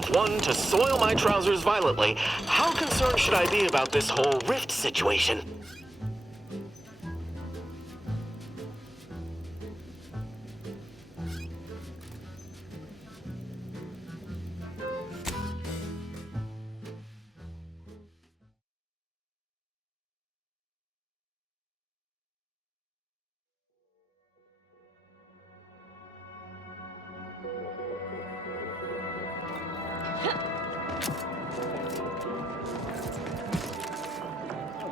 of one to soil my trousers violently, how concerned should I be about this whole rift situation?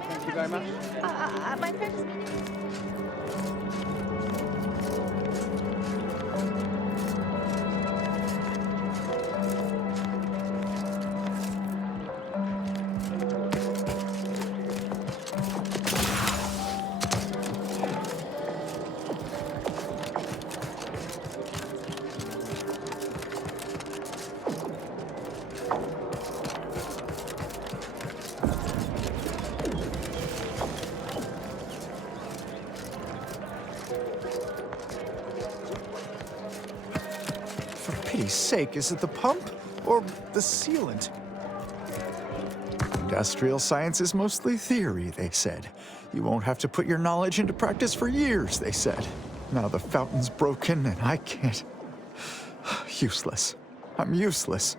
Thank you very much. My friend is meeting. For pity's sake, is it the pump or the sealant? Industrial science is mostly theory, they said. You won't have to put your knowledge into practice for years, they said. Now the fountain's broken and I can't. Useless. I'm useless.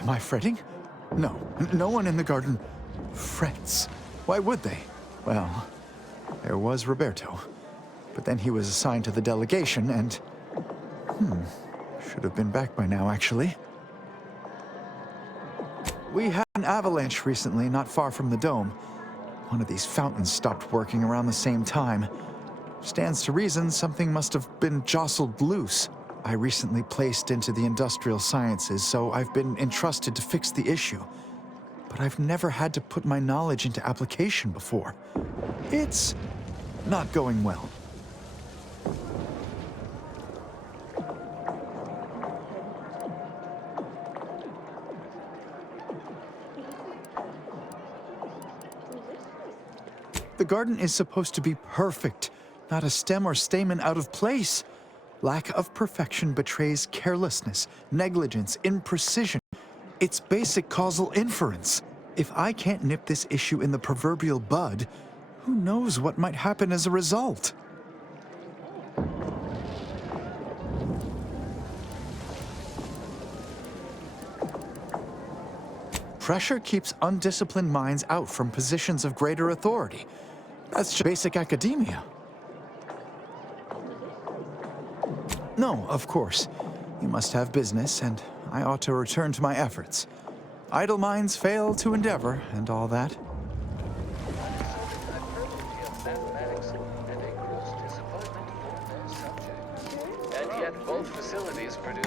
Am I fretting? No, no one in the garden frets. Why would they? Well, there was Roberto. But then he was assigned to the delegation and... should have been back by now, actually. We had an avalanche recently, not far from the dome. One of these fountains stopped working around the same time. Stands to reason something must have been jostled loose. I recently placed into the industrial sciences, so I've been entrusted to fix the issue. But I've never had to put my knowledge into application before. It's not going well. The garden is supposed to be perfect, not a stem or stamen out of place. Lack of perfection betrays carelessness, negligence, imprecision. It's basic causal inference. If I can't nip this issue in the proverbial bud, who knows what might happen as a result? Pressure keeps undisciplined minds out from positions of greater authority. That's just basic academia. No, of course. You must have business, and I ought to return to my efforts. Idle minds fail to endeavor, and all that. And yet both facilities produce...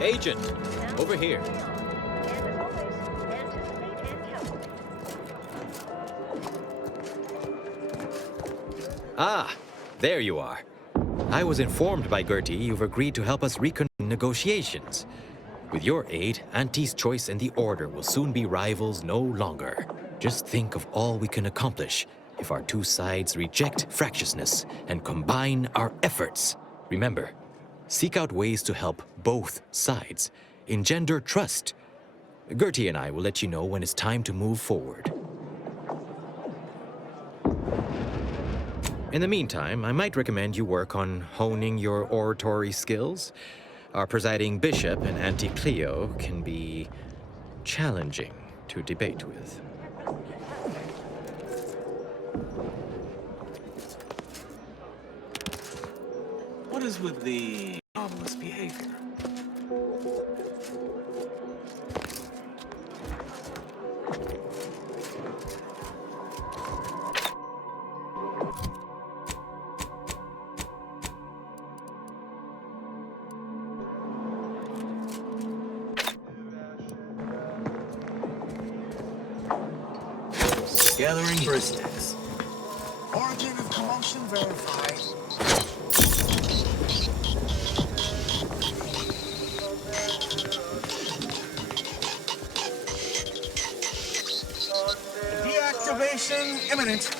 Agent, over here. Ah, there you are. I was informed by Gertie you've agreed to help us reconvene negotiations. With your aid, Auntie's Choice and the Order will soon be rivals no longer. Just think of all we can accomplish if our two sides reject fractiousness and combine our efforts. Remember, seek out ways to help both sides. Engender trust. Gertie and I will let you know when it's time to move forward. In the meantime, I might recommend you work on honing your oratory skills. Our presiding bishop and Auntie Cleo can be challenging to debate with. What is with the anomalous behavior? Gathering briskness. Origin of commotion verified. Deactivation imminent.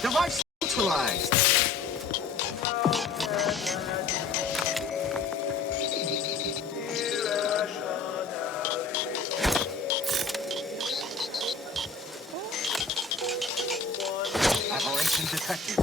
Device neutralized. Aberration detected.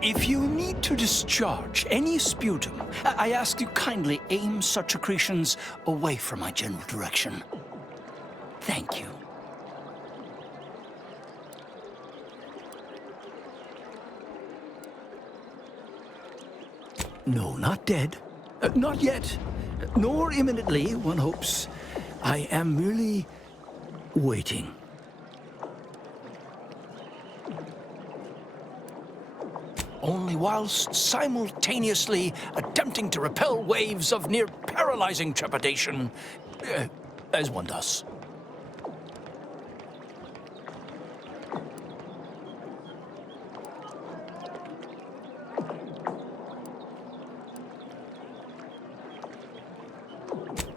If you need to discharge any sputum, I ask you kindly aim such accretions away from my general direction. Thank you. No, not dead. Not yet. Nor imminently, one hopes. I am merely waiting. Only whilst simultaneously attempting to repel waves of near paralyzing trepidation, as one does.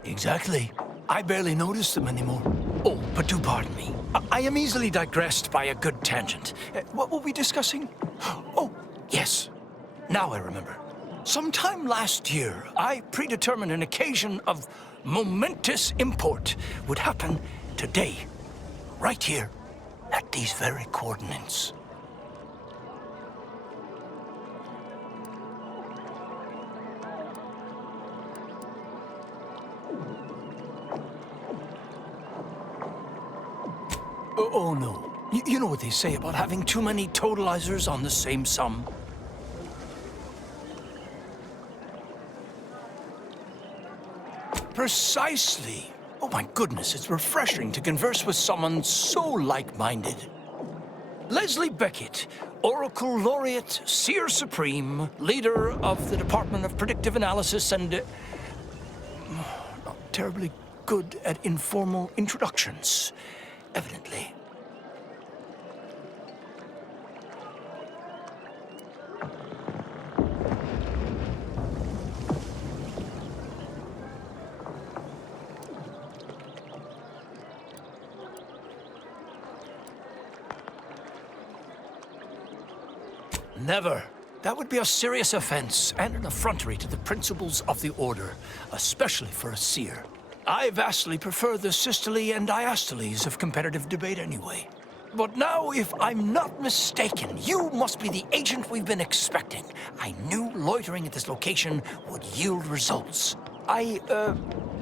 Exactly. I barely notice them anymore. Oh, but do pardon me. I am easily digressed by a good tangent. What were we discussing? Oh, yes. Now I remember. Sometime last year, I predetermined an occasion of momentous import would happen today, right here, at these very coordinates. Oh, no. You know what they say about having too many totalizers on the same sum? Precisely. Oh, my goodness, it's refreshing to converse with someone so like-minded. Leslie Beckett, Oracle Laureate, Seer Supreme, leader of the Department of Predictive Analysis, and not terribly good at informal introductions, evidently. Never. That would be a serious offense and an effrontery to the principles of the Order, especially for a seer. I vastly prefer the systole and diastoles of competitive debate anyway. But now, if I'm not mistaken, you must be the agent we've been expecting. I knew loitering at this location would yield results. I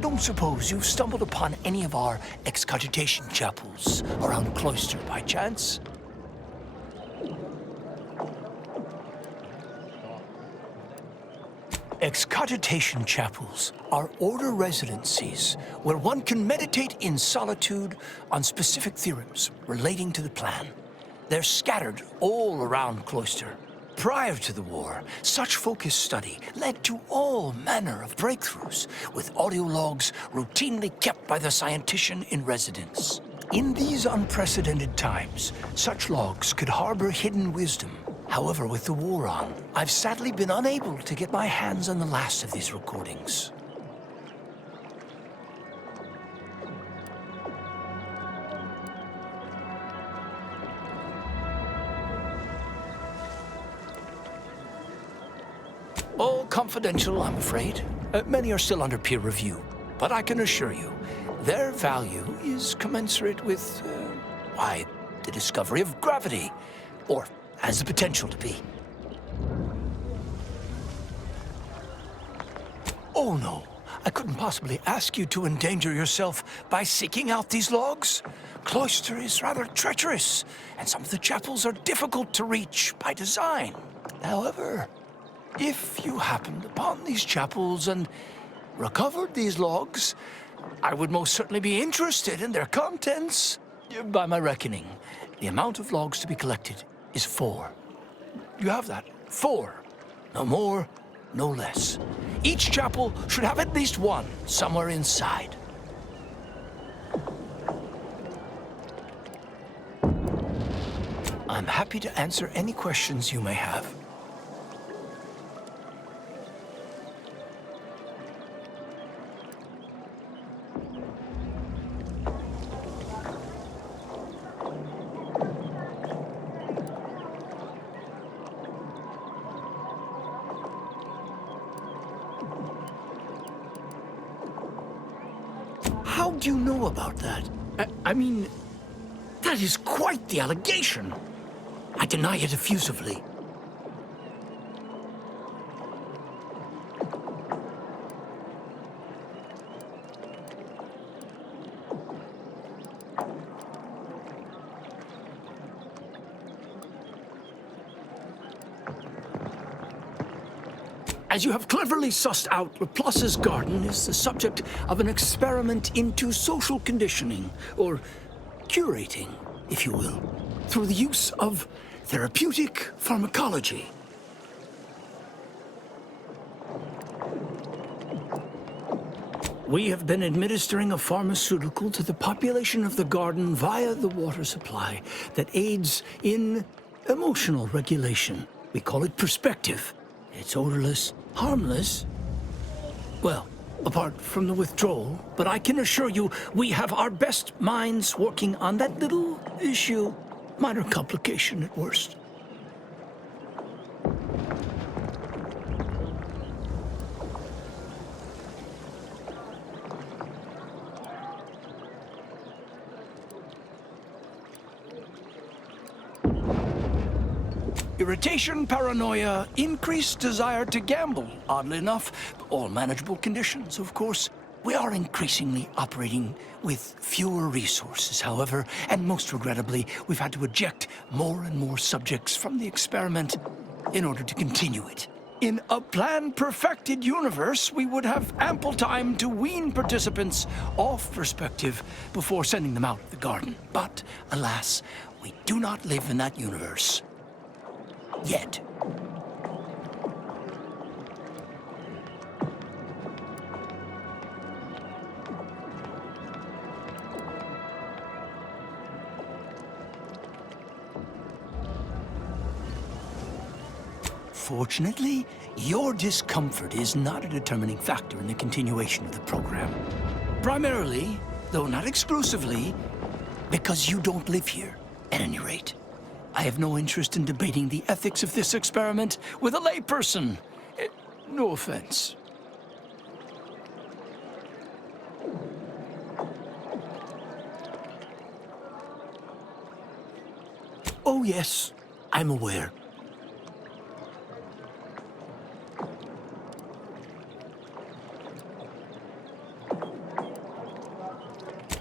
don't suppose you've stumbled upon any of our excogitation chapels around Cloister by chance? Excogitation chapels are order residencies where one can meditate in solitude on specific theorems relating to the plan. They're scattered all around Cloister. Prior to the war, such focused study led to all manner of breakthroughs, with audio logs routinely kept by the scientician in residence. In these unprecedented times, such logs could harbor hidden wisdom. However, with the war on, I've sadly been unable to get my hands on the last of these recordings. All confidential, I'm afraid. Many are still under peer review, but I can assure you, their value is commensurate with, why, the discovery of gravity, or has the potential to be. Oh no, I couldn't possibly ask you to endanger yourself by seeking out these logs. Cloister is rather treacherous, and some of the chapels are difficult to reach by design. However, if you happened upon these chapels and recovered these logs, I would most certainly be interested in their contents. By my reckoning, the amount of logs to be collected is 4. You have that? 4. No more, no less. Each chapel should have at least one somewhere inside. I'm happy to answer any questions you may have. How do you know about that? I mean, that is quite the allegation. I deny it effusively. As you have cleverly sussed out, Laplace's garden is the subject of an experiment into social conditioning, or curating, if you will, through the use of therapeutic pharmacology. We have been administering a pharmaceutical to the population of the garden via the water supply that aids in emotional regulation. We call it perspective. It's odorless, harmless. Well, apart from the withdrawal, but I can assure you we have our best minds working on that little issue. Minor complication at worst. Irritation, paranoia, increased desire to gamble, oddly enough. All manageable conditions, of course. We are increasingly operating with fewer resources, however, and most regrettably, we've had to eject more and more subjects from the experiment in order to continue it. In a plan-perfected universe, we would have ample time to wean participants off perspective before sending them out of the garden. But, alas, we do not live in that universe. Yet. Fortunately, your discomfort is not a determining factor in the continuation of the program. Primarily, though not exclusively, because you don't live here, at any rate. I have no interest in debating the ethics of this experiment with a layperson. No offense. Oh, yes, I'm aware.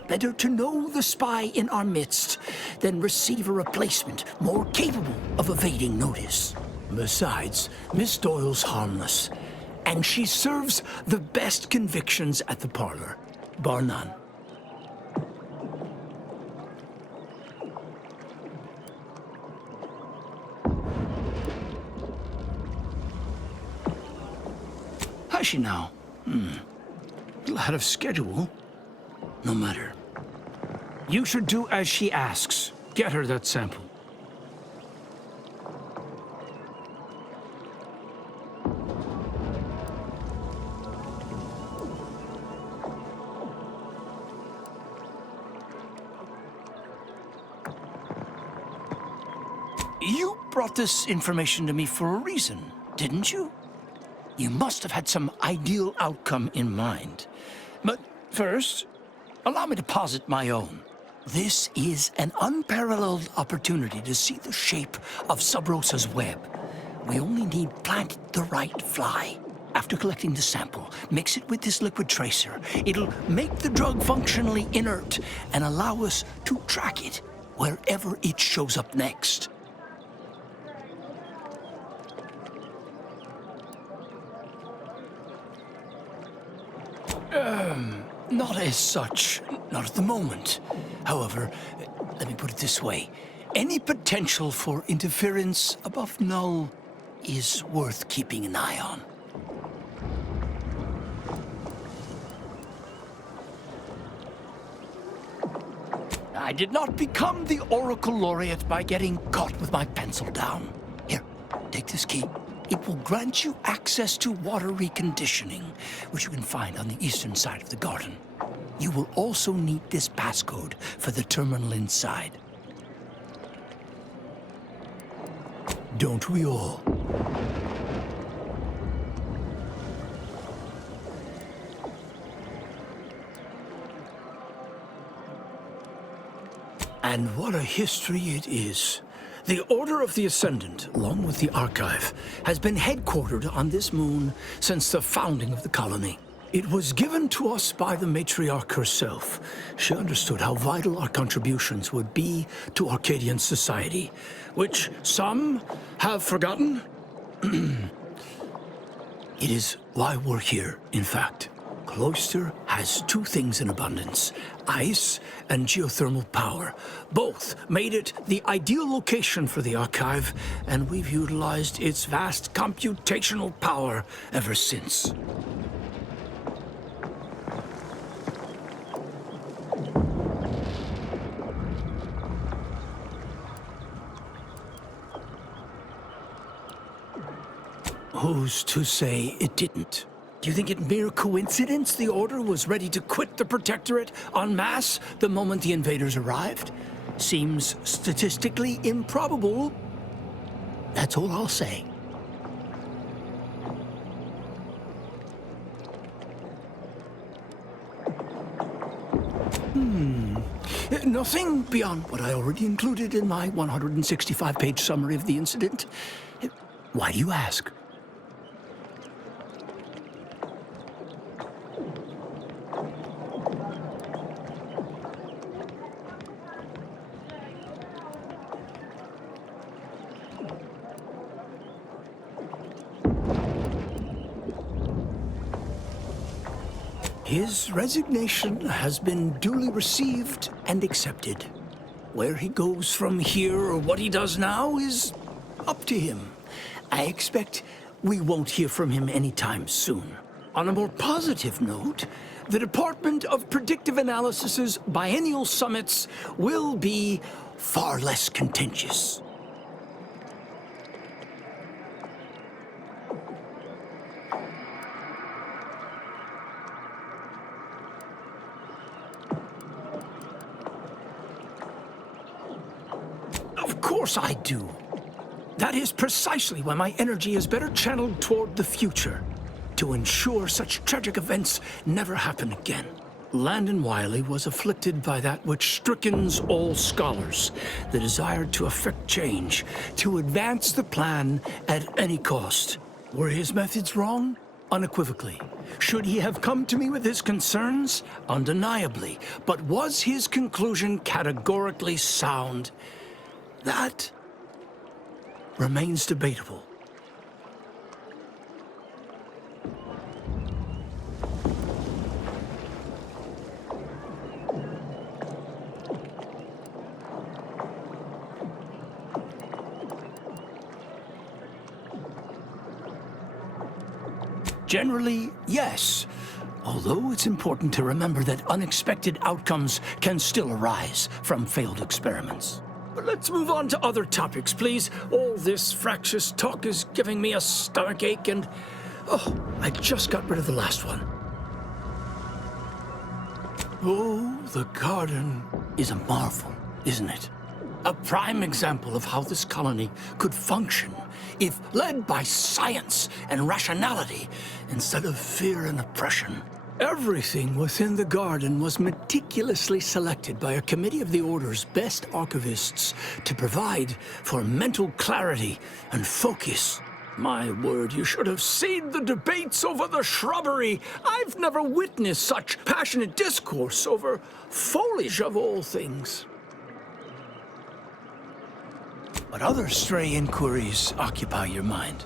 Better to know the spy in our midst than receive a replacement more capable of evading notice. Besides, Miss Doyle's harmless, and she serves the best convictions at the parlor, bar none. Has she now? Little out of schedule. No matter. You should do as she asks. Get her that sample. You brought this information to me for a reason, didn't you? You must have had some ideal outcome in mind. But first, allow me to posit my own. This is an unparalleled opportunity to see the shape of Sub Rosa's web. We only need plant the right fly. After collecting the sample, mix it with this liquid tracer. It'll make the drug functionally inert and allow us to track it wherever it shows up next. Not as such. Not at the moment. However, let me put it this way. Any potential for interference above null is worth keeping an eye on. I did not become the Oracle Laureate by getting caught with my pencil down. Here, take this key. It will grant you access to water reconditioning, which you can find on the eastern side of the garden. You will also need this passcode for the terminal inside. Don't we all? And what a history it is. The Order of the Ascendant, along with the Archive, has been headquartered on this moon since the founding of the colony. It was given to us by the matriarch herself. She understood how vital our contributions would be to Arcadian society, which some have forgotten. It is why we're here, in fact. Cloister has two things in abundance: ice and geothermal power. Both made it the ideal location for the Archive, and we've utilized its vast computational power ever since. Who's to say it didn't? Do you think it mere coincidence the Order was ready to quit the Protectorate en masse the moment the invaders arrived? Seems statistically improbable. That's all I'll say. Nothing beyond what I already included in my 165-page summary of the incident. Why do you ask? His resignation has been duly received and accepted. Where he goes from here or what he does now is up to him. I expect we won't hear from him anytime soon. On a more positive note, the Department of Predictive Analysis's biennial summits will be far less contentious. Of course I do. That is precisely why my energy is better channeled toward the future, to ensure such tragic events never happen again. Landon Wiley was afflicted by that which strickens all scholars, the desire to effect change, to advance the plan at any cost. Were his methods wrong? Unequivocally. Should he have come to me with his concerns? Undeniably. But was his conclusion categorically sound? That remains debatable. Generally, yes. Although it's important to remember that unexpected outcomes can still arise from failed experiments. But let's move on to other topics, please. All this fractious talk is giving me a stomachache and... Oh, I just got rid of the last one. Oh, the garden is a marvel, isn't it? A prime example of how this colony could function if led by science and rationality instead of fear and oppression. Everything within the garden was meticulously selected by a committee of the Order's best archivists to provide for mental clarity and focus. My word, you should have seen the debates over the shrubbery. I've never witnessed such passionate discourse over foliage of all things. What other stray inquiries occupy your mind?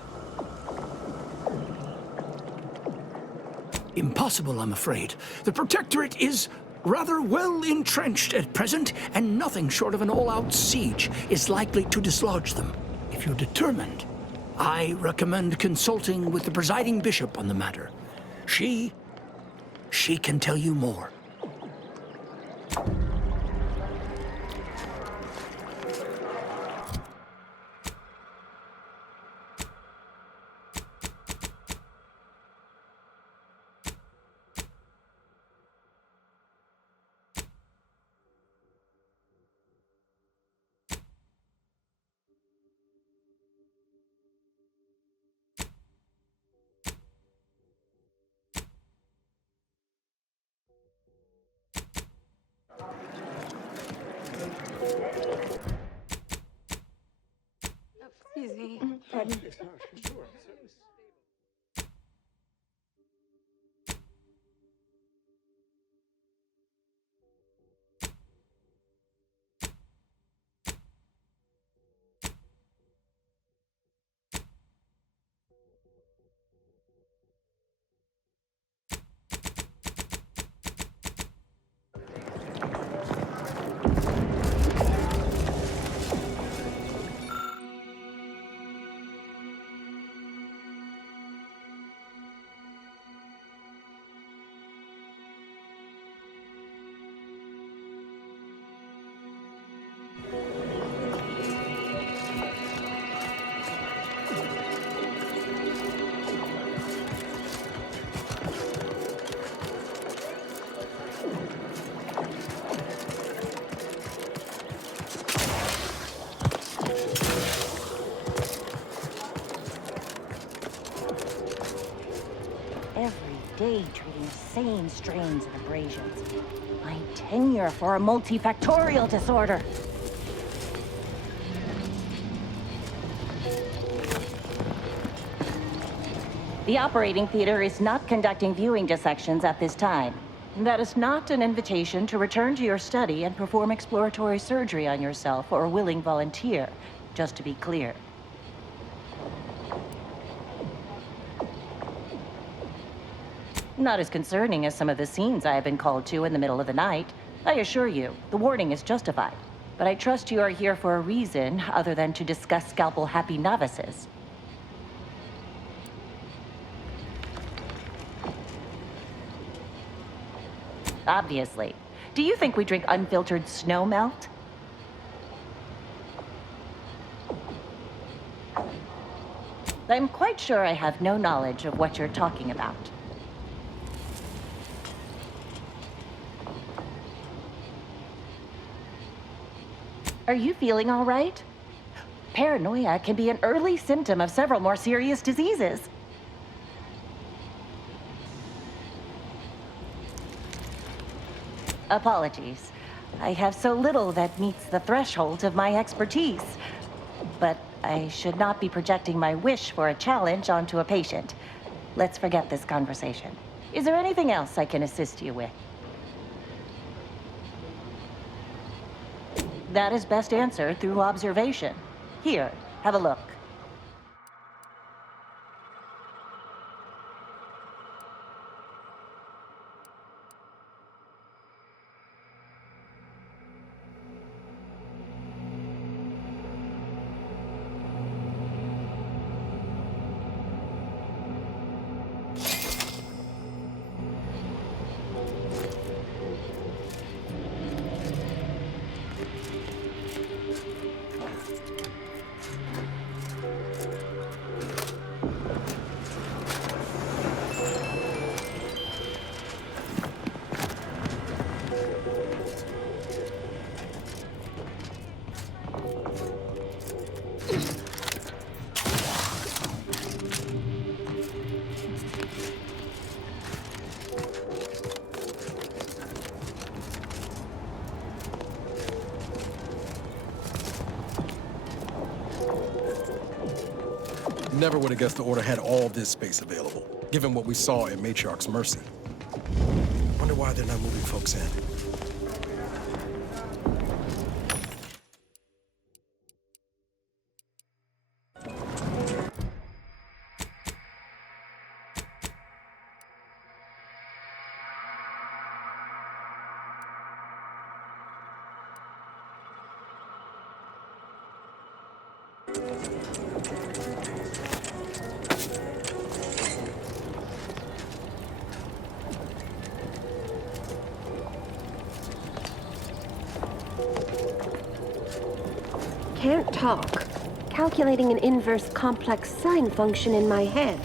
Impossible, I'm afraid. The Protectorate is rather well entrenched at present, and nothing short of an all-out siege is likely to dislodge them. If you're determined, I recommend consulting with the presiding bishop on the matter. She can tell you more. Excuse me. Every day treating same strains of abrasions. My tenure for a multifactorial disorder. The operating theater is not conducting viewing dissections at this time. That is not an invitation to return to your study and perform exploratory surgery on yourself or a willing volunteer, just to be clear. Not as concerning as some of the scenes I have been called to in the middle of the night. I assure you, the warning is justified. But I trust you are here for a reason other than to discuss scalpel-happy novices. Obviously. Do you think we drink unfiltered snow melt? I'm quite sure I have no knowledge of what you're talking about. Are you feeling all right? Paranoia can be an early symptom of several more serious diseases. Apologies. I have so little that meets the threshold of my expertise. But I should not be projecting my wish for a challenge onto a patient. Let's forget this conversation. Is there anything else I can assist you with? That is best answered through observation. Here, have a look. Never would have guessed the Order had all this space available, given what we saw in Matriarch's Mercy. Wonder why they're not moving folks in. Can't talk. Calculating an inverse complex sine function in my head.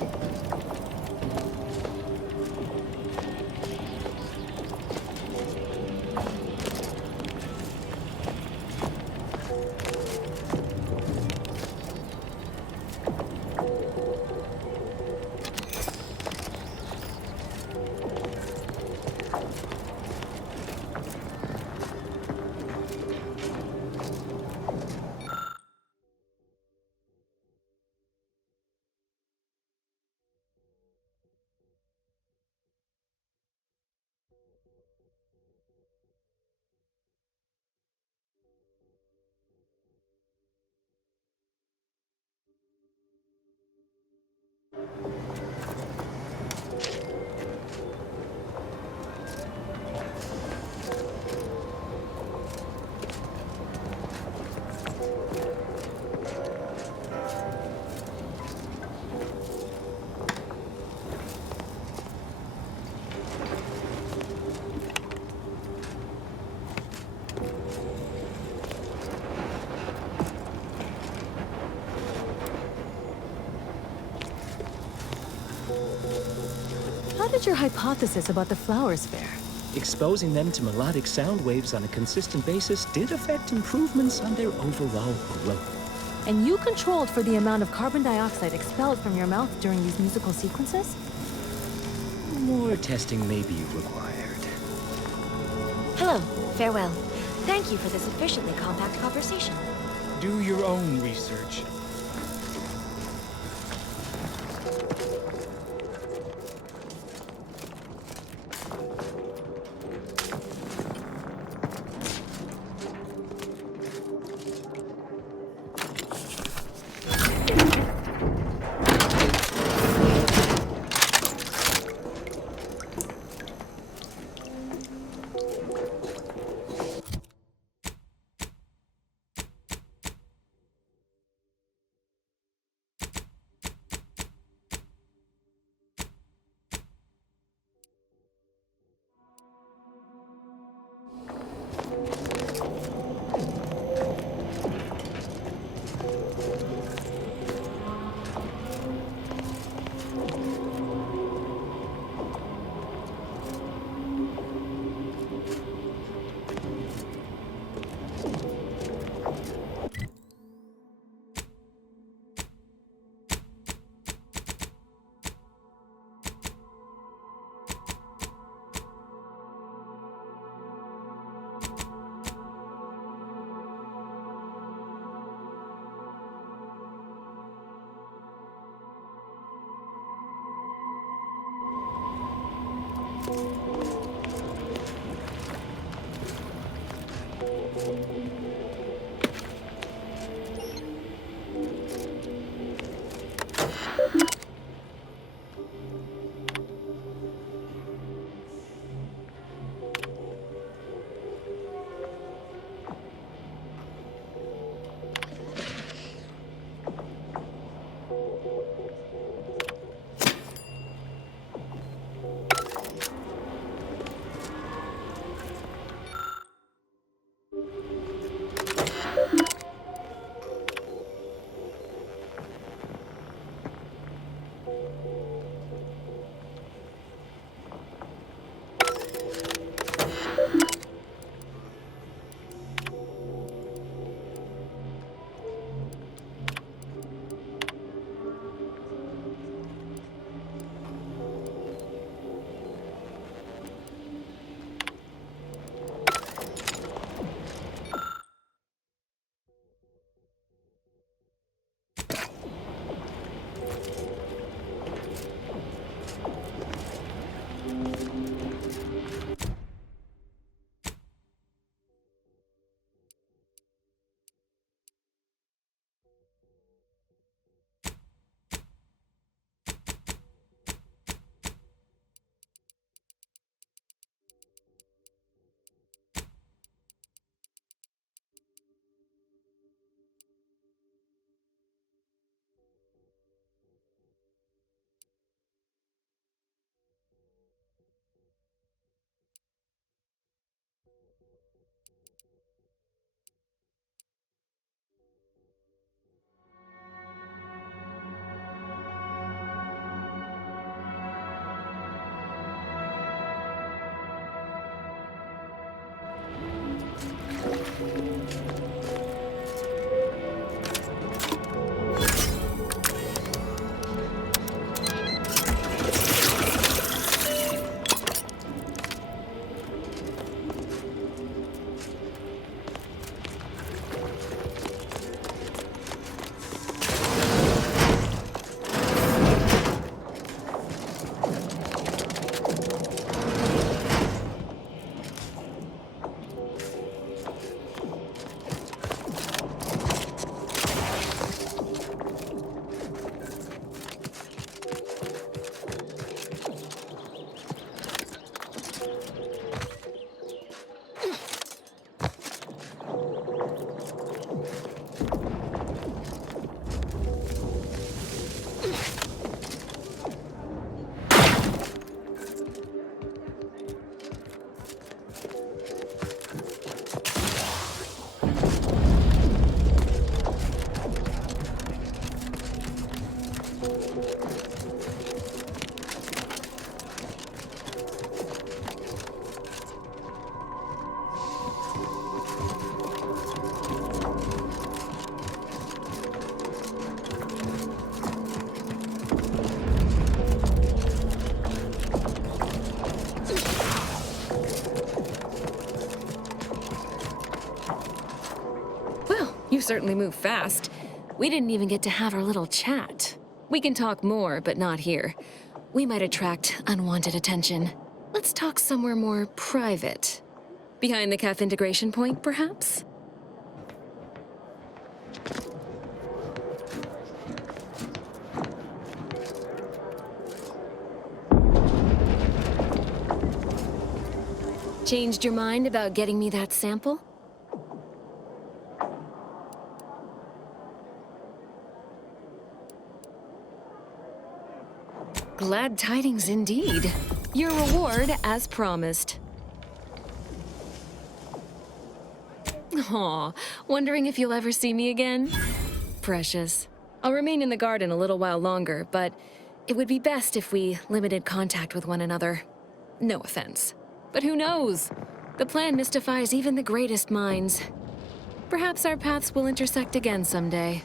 How did your hypothesis about the flowers fare? Exposing them to melodic sound waves on a consistent basis did affect improvements on their overall growth. And you controlled for the amount of carbon dioxide expelled from your mouth during these musical sequences? More testing may be required. Hello, farewell. Thank you for this sufficiently compact conversation. Do your own research. You certainly move fast. We didn't even get to have our little chat. We can talk more, but not here. We might attract unwanted attention. Let's talk somewhere more private. Behind the CAF integration point, perhaps? Changed your mind about getting me that sample? Glad tidings indeed. Your reward as promised. Aw, wondering if you'll ever see me again? Precious. I'll remain in the garden a little while longer, but it would be best if we limited contact with one another. No offense. But who knows? The plan mystifies even the greatest minds. Perhaps our paths will intersect again someday.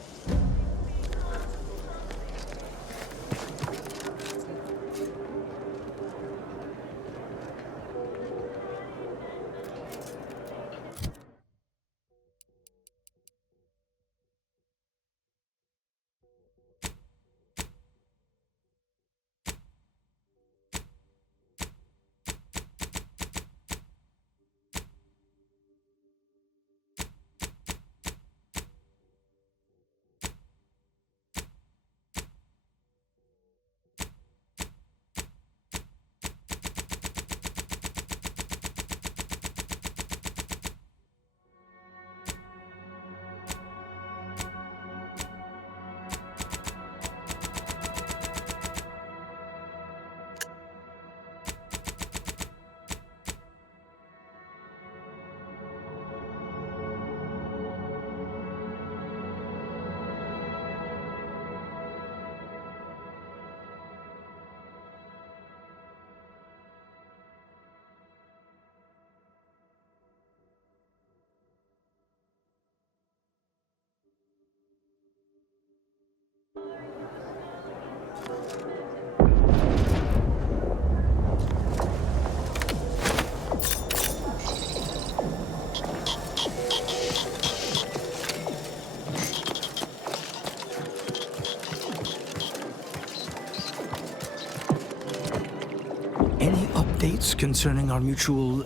updates concerning our mutual,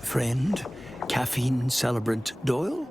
friend, caffeine celebrant Doyle?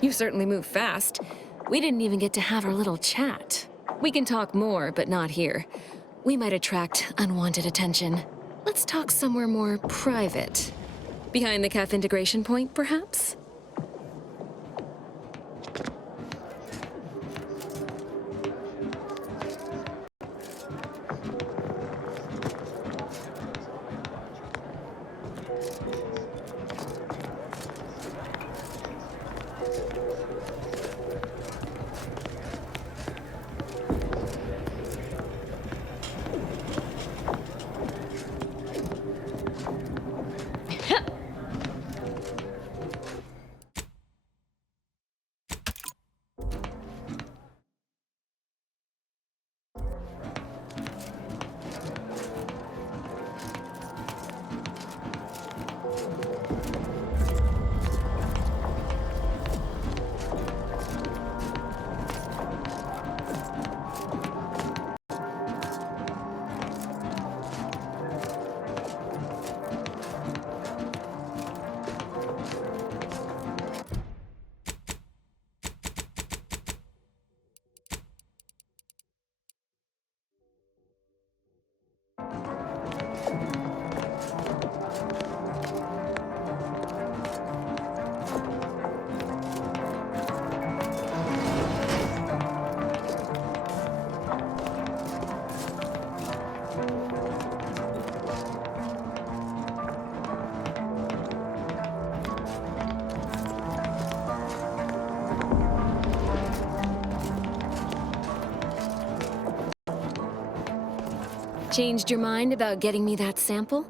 You certainly move fast. We didn't even get to have our little chat. We can talk more, but not here. We might attract unwanted attention. Let's talk somewhere more private. Behind the CAF integration point, perhaps? Changed your mind about getting me that sample?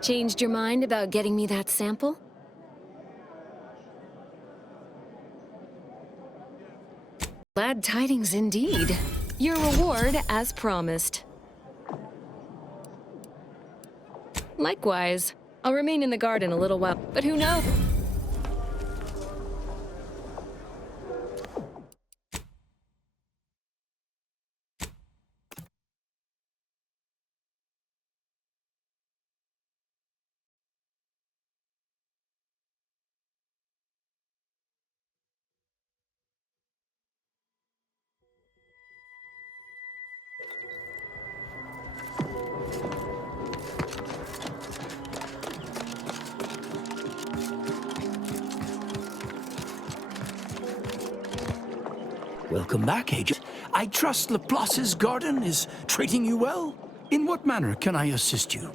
Changed your mind about getting me that sample? Glad tidings indeed. Your reward as promised. Likewise. I'll remain in the garden a little while, but who knows? Welcome back, Agent. I trust Laplace's garden is treating you well? In what manner can I assist you?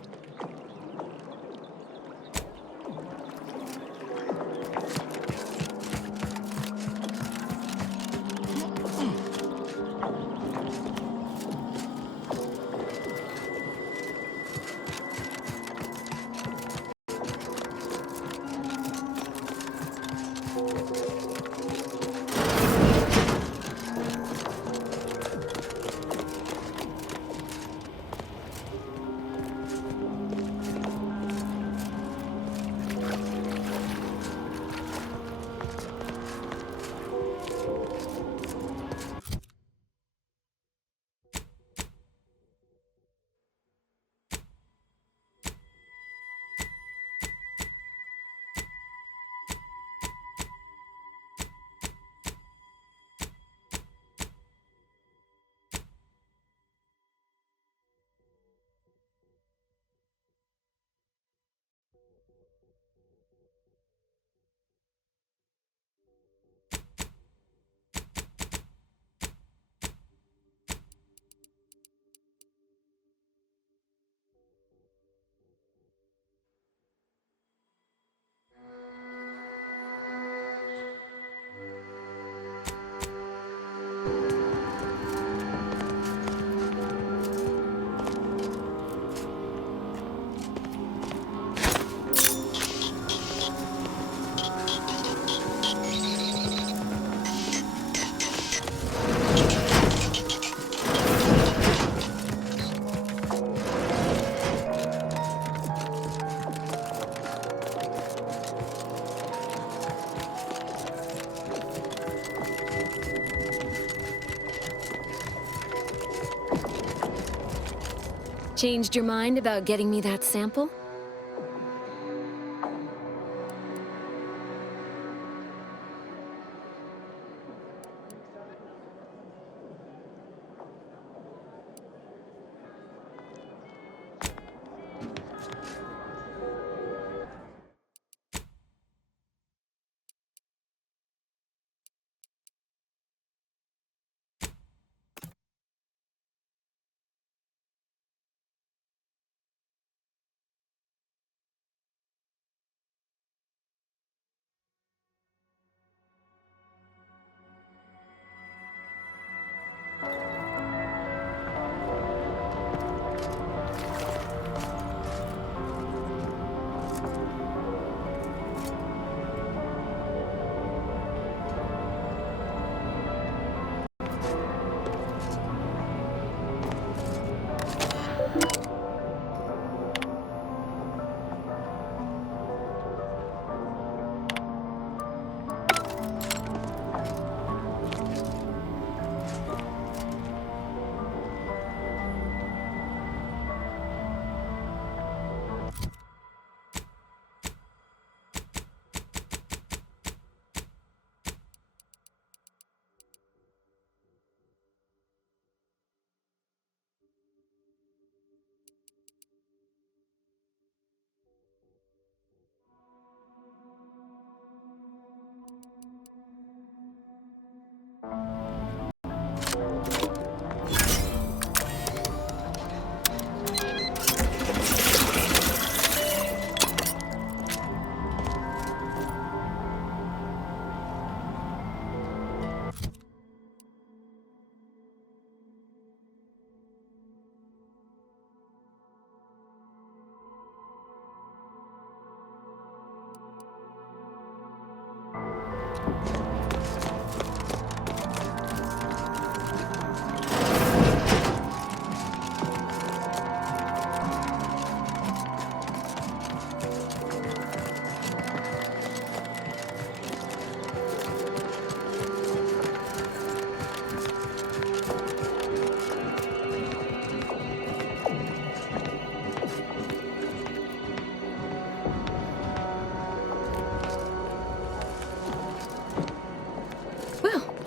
Changed your mind about getting me that sample?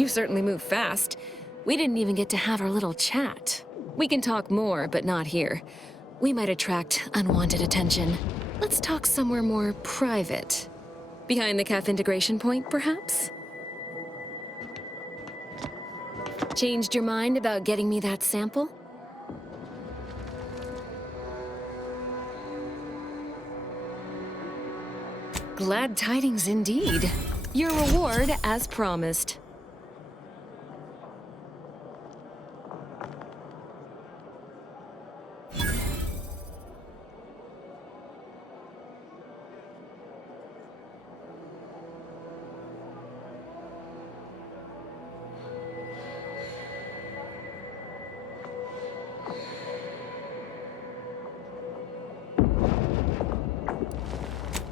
You certainly move fast. We didn't even get to have our little chat. We can talk more, but not here. We might attract unwanted attention. Let's talk somewhere more private. Behind the CAF integration point, perhaps? Changed your mind about getting me that sample? Glad tidings indeed. Your reward as promised.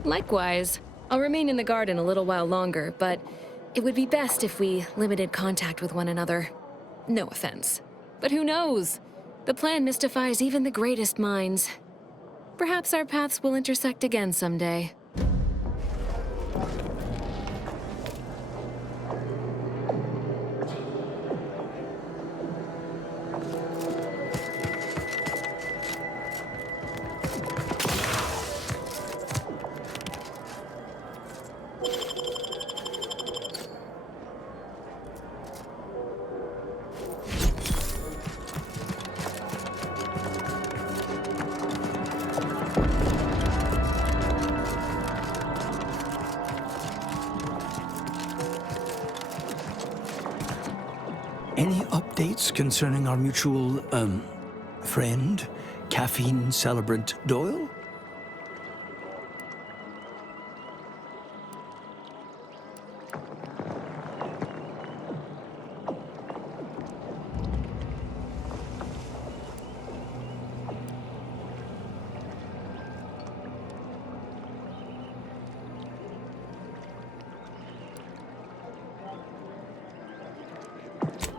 Likewise. I'll remain in the garden a little while longer, but it would be best if we limited contact with one another. No offense. But who knows? The plan mystifies even the greatest minds. Perhaps our paths will intersect again someday. Any updates concerning our mutual, friend, caffeine celebrant Doyle?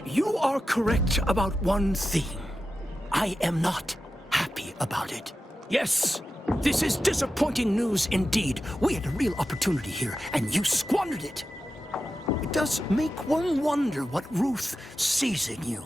You are correct about one thing. I am not happy about it. Yes, this is disappointing news indeed. We had a real opportunity here, and you squandered it. It does make one wonder what Ruth sees in you.